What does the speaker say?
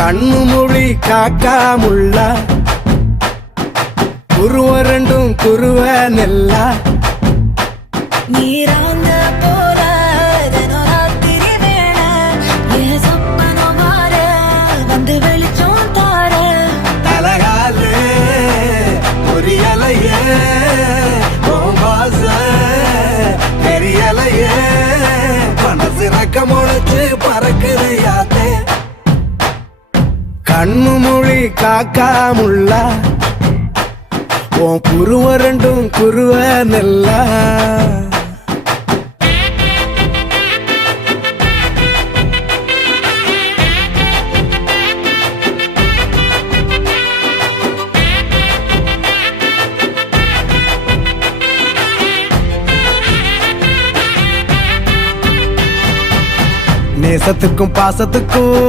கண்ணு மொழி காக்காமுள்ள குருவ ரெண்டும் குருவ நெல்லா நீராங்க போல தினராத்திரி வேண என் சொப்பனம் மாற வந்து வெளிச்சம் தார தலகாலே பொரியலையே வாச பெரியலையே மனசு ரக்க முளைச்சு பறக்குது யாத்தே கண்ணு மொழி காக்காமுள்ள உன் குருவ ரெண்டும் குருவ நெல்லா நேசத்துக்கும் பாசத்துக்கும்